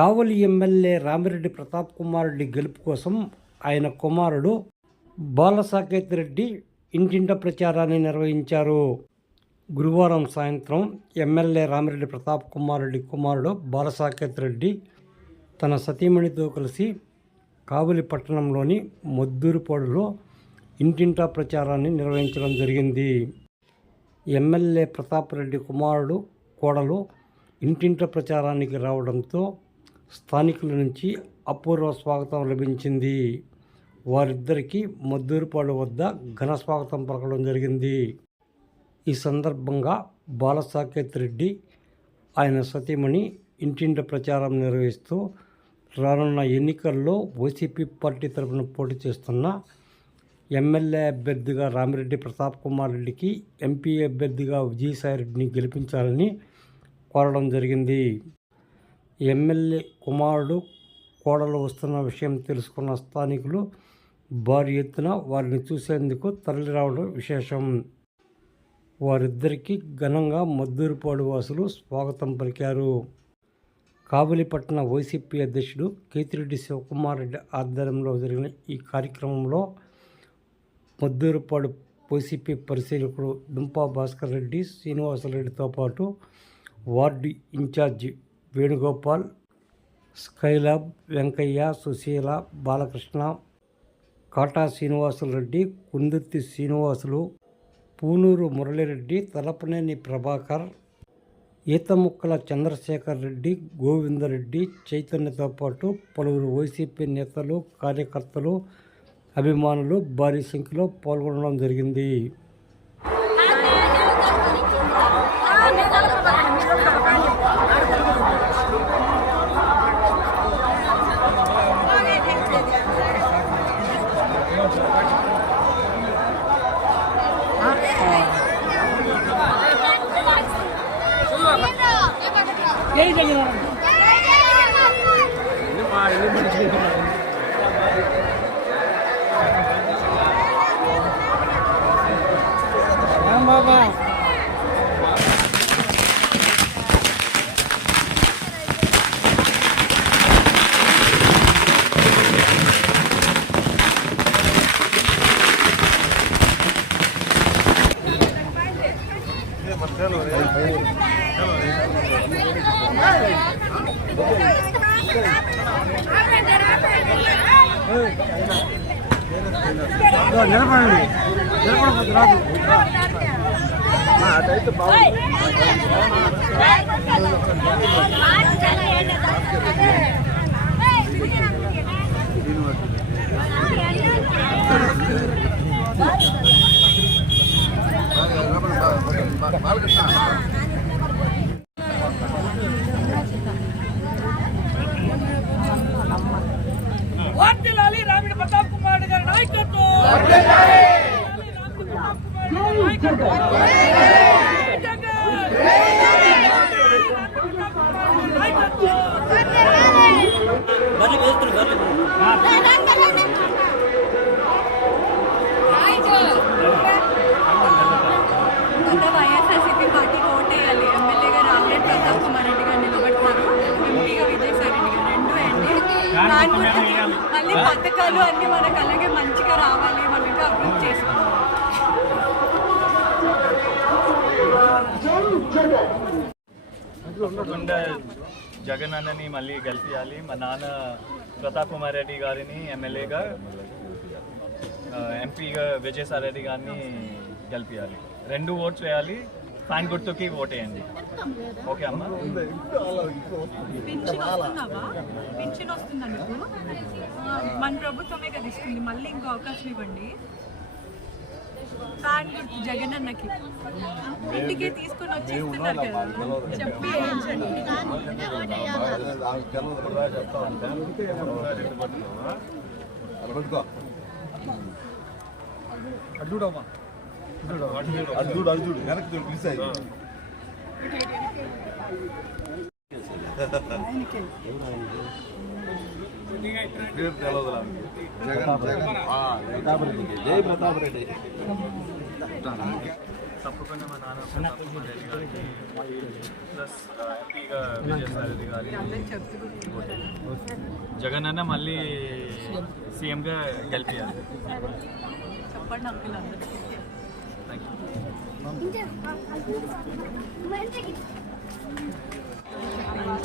కావలి MLA Ramireddy Pratap Kumar Reddy గెలుపు కోసం ఆయన కుమారుడు బాలసాకేత్ రెడ్డి ఇంటింట ప్రచారాన్ని నిర్వహించారు. గురువారం సాయంత్రం ఎమ్మెల్యే రామిరెడ్డి ప్రతాప్ కుమార్ రెడ్డి కుమారుడు బాలసాకేత్ రెడ్డి తన సతీమణితో కలిసి కావలి పట్టణంలోని మొద్దూరుపాడులో ఇంటింటా ప్రచారాన్ని నిర్వహించడం జరిగింది. ఎమ్మెల్యే ప్రతాప్ రెడ్డి కుమారుడు కోడలు ఇంటింట ప్రచారానికి రావడంతో స్థానికుల నుంచి అపూర్వ స్వాగతం లభించింది. వారిద్దరికీ మద్దూరుపాడు వద్ద ఘన స్వాగతం పలకడం జరిగింది. ఈ సందర్భంగా బాలసాకేత్ రెడ్డి ఆయన సతీమణి ఇంటింటి ప్రచారం నిర్వహిస్తూ రానున్న ఎన్నికల్లో వైసీపీ పార్టీ తరఫున పోటీ చేస్తున్న ఎమ్మెల్యే అభ్యర్థిగా రామిరెడ్డి ప్రతాప్ కుమార్ రెడ్డికి ఎంపీ అభ్యర్థిగా విజయసాయిరెడ్డిని గెలిపించాలని కోరడం జరిగింది. ఎమ్మెల్యే కుమారుడు కోడలు వస్తున్న విషయం తెలుసుకున్న స్థానికులు భారీ ఎత్తున వారిని చూసేందుకు తరలి రావడం విశేషం. వారిద్దరికీ ఘనంగా మద్దూరుపాడు వాసులు స్వాగతం పలికారు. కాబలిపట్న వైసీపీ అధ్యక్షుడు కేతిరెడ్డి శివకుమార్ రెడ్డి ఆధ్వర్యంలో జరిగిన ఈ కార్యక్రమంలో మద్దూరుపాడు వైసీపీ పరిశీలకుడు దుంపా భాస్కర్ రెడ్డి శ్రీనివాసరెడ్డితో పాటు ward incharge Venugopal Skylab Venkaiah Susheela Balakrishna Kata Srinivasulareddy Kundurthi Srinivasulu Punuru Muralireddy Talapaneni Prabhakar Eethamukkala Chandrasekhar Reddy Govindareddy చైతన్యతో పాటు పలువురు వైసీపీ నేతలు కార్యకర్తలు అభిమానులు భారీ సంఖ్యలో పాల్గొనడం జరిగింది. బాబా Marcelo, ¿eh? నిలబడండి నిలబడకపోతే రాదు వర్ధిల్లాలి నాయకత్వం వర్ధిల్లాలి జగన్ రామిడి ప్రతాప్ కుమార్ గారి నాయకత్వం కొత్త వైఎస్ఆర్సీపీ పార్టీకి ఓటేయాలి ఎమ్మెల్యేగా రామరెడ్డి ప్రతాప్ కుమార్ రెడ్డి గారు నిలబెడతారు ఎంపీగా విజయసాయి రెడ్డి గారు రెండు అండి దాని గురించి మళ్ళీ పథకాలు అన్ని మనకు అలాగే మంచిగా రావాలి మనం ఇంకా అభివృద్ధి చేసుకోవాలి తప్పకుండా జగన్ అన్నని మళ్ళీ గెలిపించాలి మా నాన్న ప్రతాప్ కుమార్ రెడ్డి గారిని ఎమ్మెల్యేగా ఎంపీగా విజయసాయి రెడ్డి గారిని గెలిపించాలి రెండు ఓట్స్ వేయాలి. ఫ్యాన్ గుర్తుకి వేయండి ఓకే అమ్మా? మన ప్రభుత్వమే కదా ఇస్తుంది. మళ్ళీ ఇంకో అవకాశం ఇవ్వండి. ఫ్యాన్ గుర్తు జగన్ అన్నకి ఇంటికే తీసుకొని కదా. చెప్పి వెనక్కి చూడు మిస్ అయ్యి. జగన్ జగన్. జై ప్రతాప్ రెడ్డి. తప్పకుండా మా నాన్న ప్రతాప్ కుమార్ రెడ్డి గారికి ప్లస్ ఎంపీగా విజయసాయి రెడ్డి గారికి ఓటే. జగన్ అన్న మళ్ళీ సీఎంగా గెలిపించాలి చెప్పండి అంకుల్ అందరికీ థ్యాంక్ యూ Thank you.